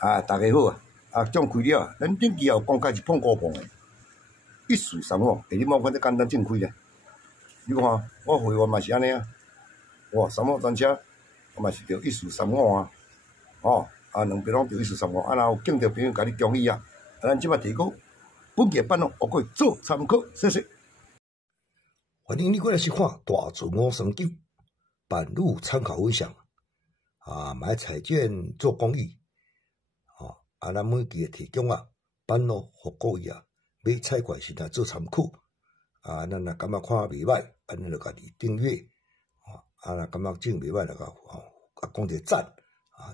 大家好种开了，咱顶期也有讲解是碰高碰的，一树三五，你莫看这简单种开咧。你看，我会员嘛是安尼啊，哇，三五专车，我嘛是着一树三五啊，两边拢着一树三五，若有敬着朋友甲你恭喜啊，咱即摆提供本期版哦，我可以做参考，谢谢。欢迎你过来收看大自我双九版路参考分享买彩券做公益咱每期提供版路互各位买彩券时来做参考咱若感觉看袂歹，安尼就家己订阅若感觉真袂歹就讲一个赞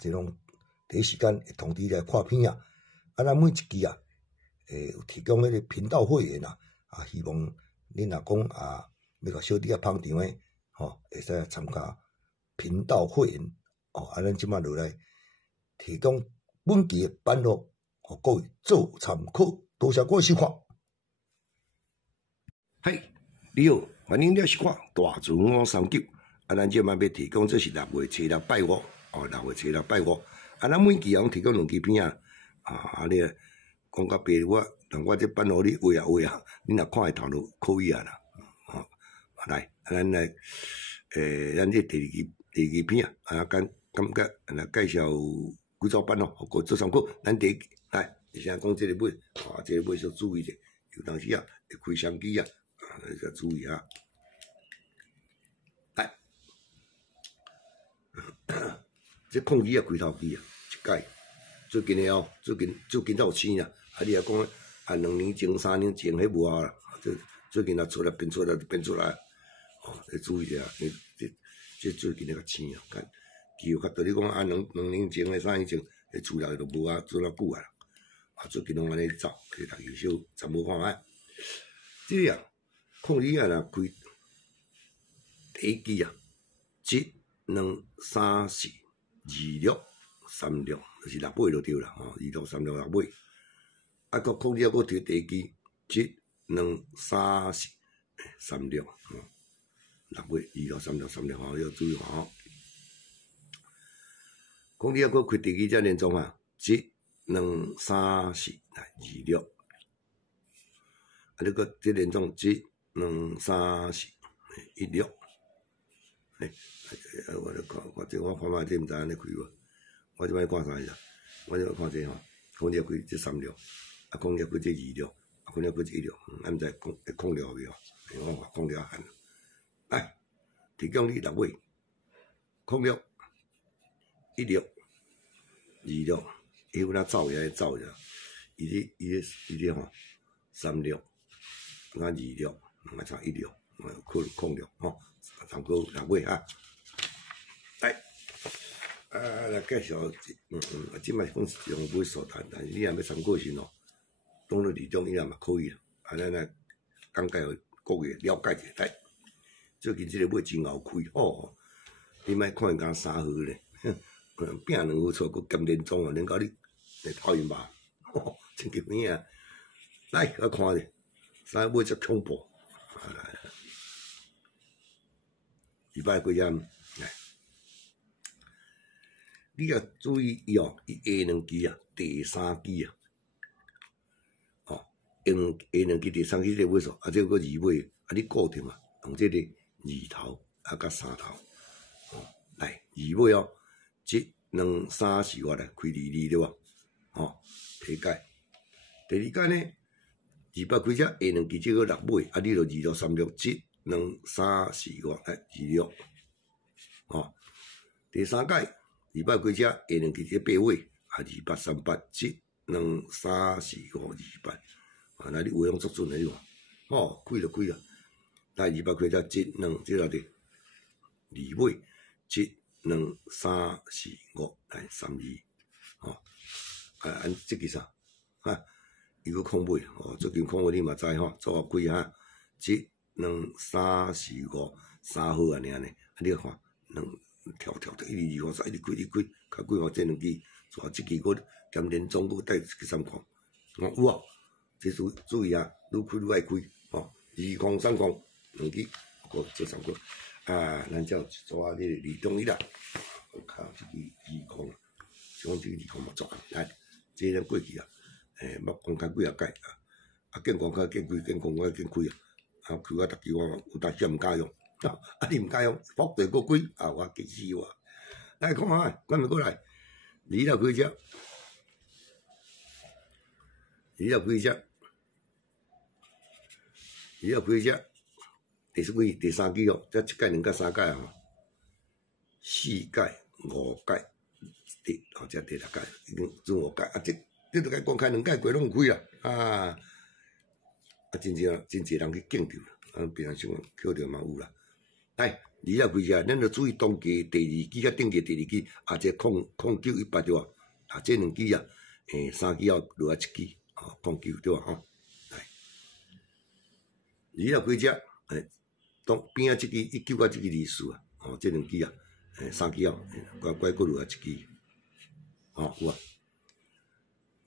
这种第一时间会通知你来看片咱每一期有提供迄个频道会员希望恁若讲要甲小弟捧场的会使参加频道会员咱即摆落来提供本期的版路，互各位做参考。多谢各位收看。嗨，你好，欢迎你收看大自我三九咱即摆要提供这是6月初6拜五6月初6拜五咱每期提供2支片你讲较白话，但我这版路你画你若看会头路可以啦。来，咱来，咱这第二期片感觉介绍几组版互各位做参考。咱第一来，先讲这个尾，这个尾要注意者，有当时会开相机要注意来，这控机开头机一届，最近的最近才有生你讲2年前、3年前迄无啦，最近出来变出来。要注意者这最近那个生技术较对你讲2年前的3年前，资料都无做偌久啦。最近拢安尼走，给大家小参考看这控制若开第一支7、2、3、4、2、6、3、6，就是6尾就对啦2、6、3、6、6尾。个控制个调第一支7、2、3、4、3、6。6尾2、6、3、6、3、6要注意讲你个开第二只连庄7、2、3、4来2、6，你个这连庄7、2、3、4、1、6，我看卖这毋知安尼开无，我即摆看啥呀？我即摆看这讲你开这3、6，讲你开这2、6，讲你开这1、6，毋知控了未我看控了很。来，提供你6尾06、16、26，有哪走也走着，伊咧36、26，差16，控6参考6尾来介绍即摆讲是用尾数但是你若要参考时当了2种以内嘛可以咱来讲解各位了解一下。最近这个尾真好开你莫看人家3号咧，拼2号出佫兼连庄连到你讨厌吧？真奇怪来，我看者3尾则恐怖，礼拜几点？你要注意伊下2支第3支下2支第3支这尾数这个2尾你固定用这个2头甲3头来2尾7、2、3、4我来开22对吧？体解。第2解呢，2百开只2支这个6尾你就2、6、3、6、7、2、3、4、5来2、6第3解2百开只2支这8尾2、8、3、8、7、2、3、4、5、2、8那你有用足准的开就开来2百开只7、2这个的2尾7、2、3、4、5来3、2按这个啥伊个空尾最近空尾你嘛知做几7、2、3、4、5 3号尔呢你看跳1、2、2、3一直开较几这2支抓这支个兼连总个带去3看有这注意愈开愈爱开2空3空2支个做参考咱才有一组你2中1啦靠这支2空讲这个2嘛转来，这咱过去啊，捌公开几啊届啊，建公开建开，建公开建开啊，啊开啊，逐支我有当时毋敢用，啊你毋敢用，福地搁开啊，我激死我！来看下，咱们过来，26几只，26几只，26几只，第3季哦，这1届、2届、3届啊，4届、5届，这第6届已经准5届啊，这就该公开2届过拢有开啦，啊，真济人去竞着啦，啊，平常时捡着嘛有啦，来。26几只，咱着注意当期第2期甲顶期第2期，啊，这0918对吧？啊，这2支啊，3支后落来1支，哦，09对吧？吼，来26几只，当边啊，这支19甲这支24啊，哦，这2支啊，3支后，乖搁落来1支，哦，有啊。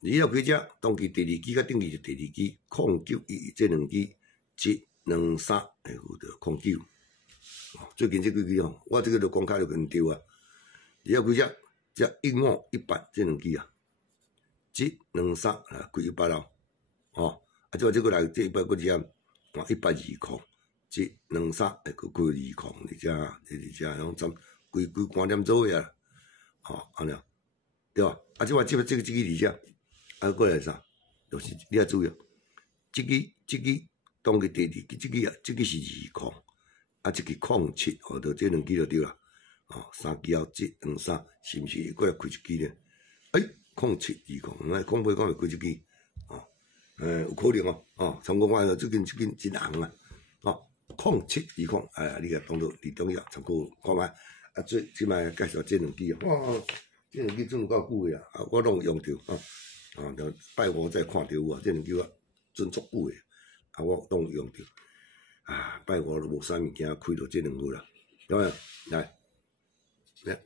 26几只，当期第2期甲顶期就第2期，0911这2支，123有着09。最近这几支吼，我这个就公开就跟对啊。26几只，这1518这2支啊，123啊，开100咯，哦，啊，这个来这100个只啊，120，123会搁开20，这只拢占规半点左右啊，哦，安尼啊，对吧？啊，这个2只，啊，过来啥？就是你要注意，这支当期第2期这支啊，这支是20。啊，这个07，哦，就这2支就对啦，哦，3支后123，是毋是过来开1支呢？07、20，讲袂讲会开1支，哦，有可能哦，哦，参考看最近真红啊，哦，07、20，你甲当作2种药参考看卖，啊，即摆介绍这2支哦，这2支真有够久诶啊，我拢用着，啊，就拜五才看着有啊，这2支我真足久诶，啊，我拢用着。啊，拜五都无啥物件，开着这2号啦，有影？来，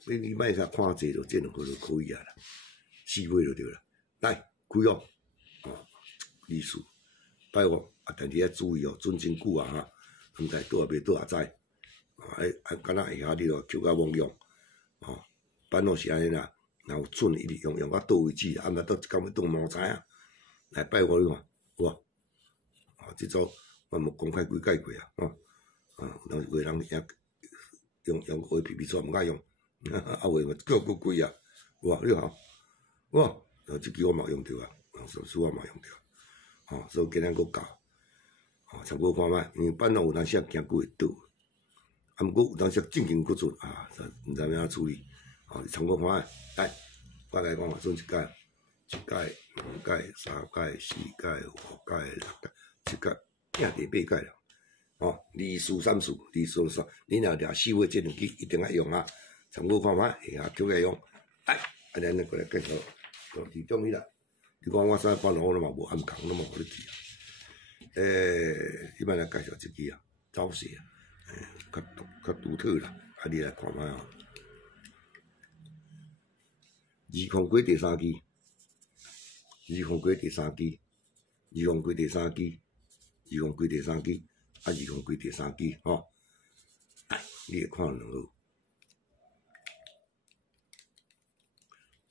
你莫啥看济着这2号就可以啊啦，4尾就对啦。来，开哦，哦，意思拜五啊，但是要注意哦，准真久啊哈，毋知倒也袂倒也知，敢若下下你着扣甲罔用，哦，板路是安尼啦，若有准一直用到倒位置，啊，毋知倒一工要倒嘛知影。来拜五你看，有无？哦，即组。我无公开几届过啊，吼，有人遐用 APP 出毋敢用，啊话嘛个贵啊，有啊，你好，哇，即支我嘛用着啊，手术我嘛用着，吼，所以今仔佫教，吼，参考看卖，因为板路有当时啊惊佫会倒，啊，毋过有当时正经佫准啊，毋知影处理，吼，参考看卖，来，我来讲嘛，准1届、2届、3届、4届、5届、6届、7届。拼第8届了，哦，24、34，你若掠4尾这2支一定要用啊，参考看卖，下下扣来用，哎，啊，咱过来介绍，2种伊啦。你讲我啥办我都嘛无暗空，都无互你去啊。一般来介绍1支啊，走势啊，较独特啦，啊，你来看卖哦。20过第3支，20过第3支，20过第3支。20开第3支，啊，20开第3支，吼，你会看2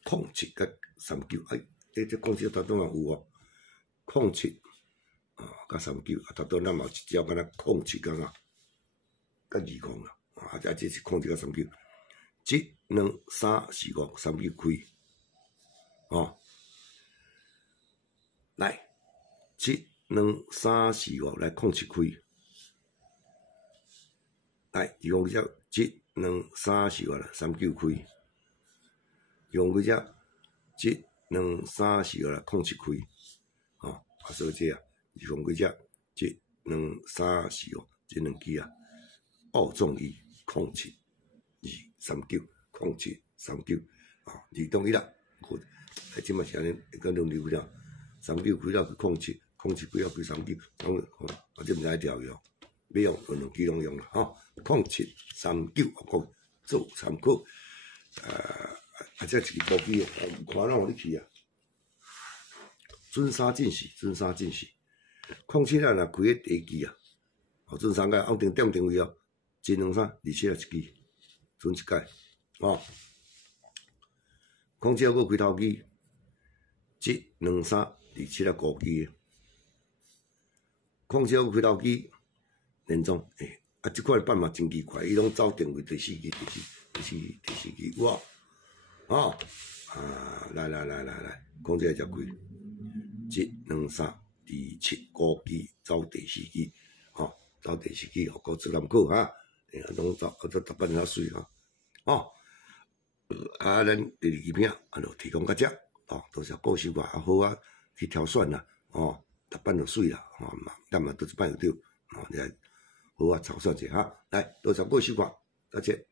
号，07甲39，这07头拄嘛有哦，07啊，甲39，啊，头拄咱嘛有一招敢若07甲啥，甲20啦，啊，这是07甲39，1、2、3、4、5、39开，哦，来7、2、3、4、5来07开，来用只1、2、3、4、5啦39开，用只1、2、3、4、5啦07开，吼，啊，所以这啊，用只1、2、3、4、5这2支啊，奥众伊07、2、39、07、39，啊，2等于啦，即嘛是安尼，个轮流了，39开了去07。07几啊开39，我这毋知调用，要用2支拢用啦，吼，07、39，我做参考。这一个高机看咱互你去啊，准3进士，07啊，若开个第1支啊，准3届，按定位哦，1、2、3、27啊1支，准1届，哦。空姐还佫开头机，1、2、3、第7啊高机诶，空姐还开头机，连总即款办法真奇怪，伊拢走定位第4机、第4机，有啊，来，空姐才开，1、2、3、第7高机走第4机，走第4机，高质量好哈，拢走，逐班较水哈，咱第2支片就提供到遮，多谢顾小可好啊去挑选啦，逐班就水啦，咱嘛倒一摆就对，你来好啊挑选者哈，来多谢顾小可，再见。